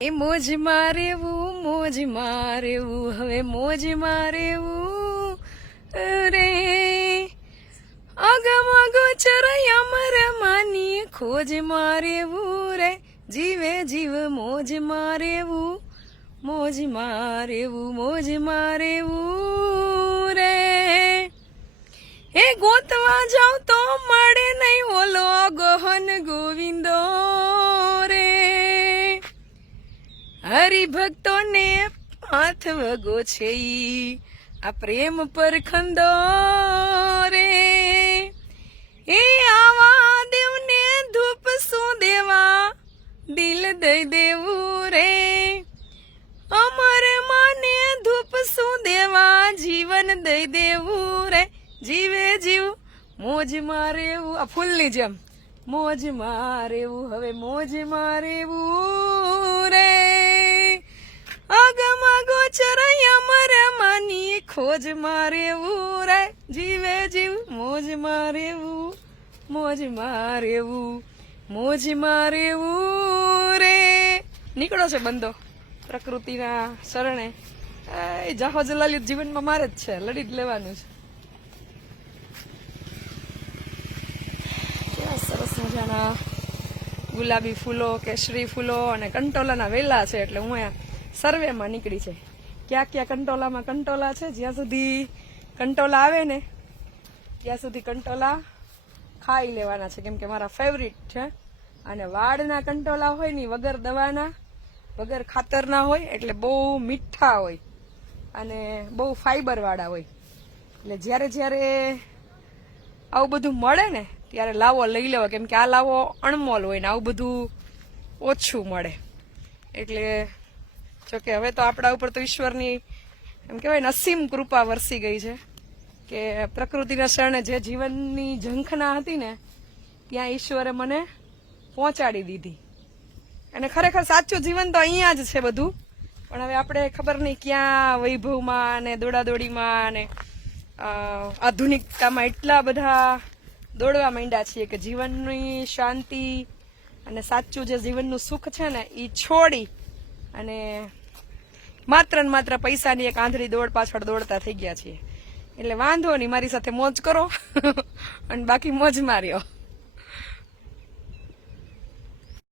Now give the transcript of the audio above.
એ મોજ મારેવું મોજ મારેવું, હવે મોજ મારેવું. રે અગમ ગોચર અમર માની ખોજ મારેવું રે, જીવે જીવ મોજ મારેવું મોજ મારેવું મોજ મારેવું. હરિભક્તોને હાથ વગો છે આ પ્રેમ પર ખંદો રે. એ આવા દેવને ધૂપ શું દેવા? દિલ દઈ દેવું રે. અમર માને ધૂપ શું દેવા? જીવન દઈ દેવું રે. જીવે જીવ, મોજ મારેવું. આ ફૂલની જેમ મોજ મારેવું, હવે મોજ મારેવું રે. માની ખોજ મારેવું રે, જીવે જીવ, મોજ મારેવું મોજ મારેવું મોજ મારેવું રે. નીકળો છે બંધો પ્રકૃતિના શરણે. એ જાહો જલાલી જીવનમાં મારે જ છે, લડી જ લેવાનું છે. સરસ મજાના ગુલાબી ફૂલો, કેસરી ફૂલો અને કંટોલાના વેલા છે, એટલે હું અહીંયા સર્વેમાં નીકળી છે. ક્યાં ક્યાં કંટોલામાં કંટોલા છે? જ્યાં સુધી કંટોલા આવે ને, ત્યાં સુધી કંટોલા ખાઈ લેવાના છે. કેમ કે મારા ફેવરિટ છે. અને વાળના કંટોલા હોય ને વગર દવાના, વગર ખાતરના હોય, એટલે બહુ મીઠા હોય. અને બહુ ફાઈબરવાળા હોય. એટલે જ્યારે જ્યારે આવું બધું મળે ને, ત્યારે લાવો લઈ લેવો. કેમ કે આ લાવો અણમોલ હોય ને, આવું બધું ઓછું મળે. એટલે જોકે હવે તો આપણા ઉપર તો ઈશ્વરની એમ કહેવાય ને અસીમ કૃપા વરસી ગઈ છે કે પ્રકૃતિના શરણે જે જીવનની ઝંખના હતી ને ત્યાં ઈશ્વરે મને પહોંચાડી દીધી. અને ખરેખર સાચું જીવન તો અહીંયા જ છે બધું. પણ હવે આપણે ખબર નહીં ક્યાં વૈભવમાં અને દોડાદોડીમાં અ, આધુનિકતામાં એટલા બધા દોડવા માંડ્યા છીએ કે જીવનની શાંતિ અને સાચું જે જીવનનું સુખ છે ને એ છોડી અને માત્ર ને માત્ર પૈસાની એક આંધળી દોડ પાછળ દોડતા થઈ ગયા છીએ. એટલે વાંધો નહીં, મારી સાથે મોજ કરો. અને બાકી મોજ માર્યો.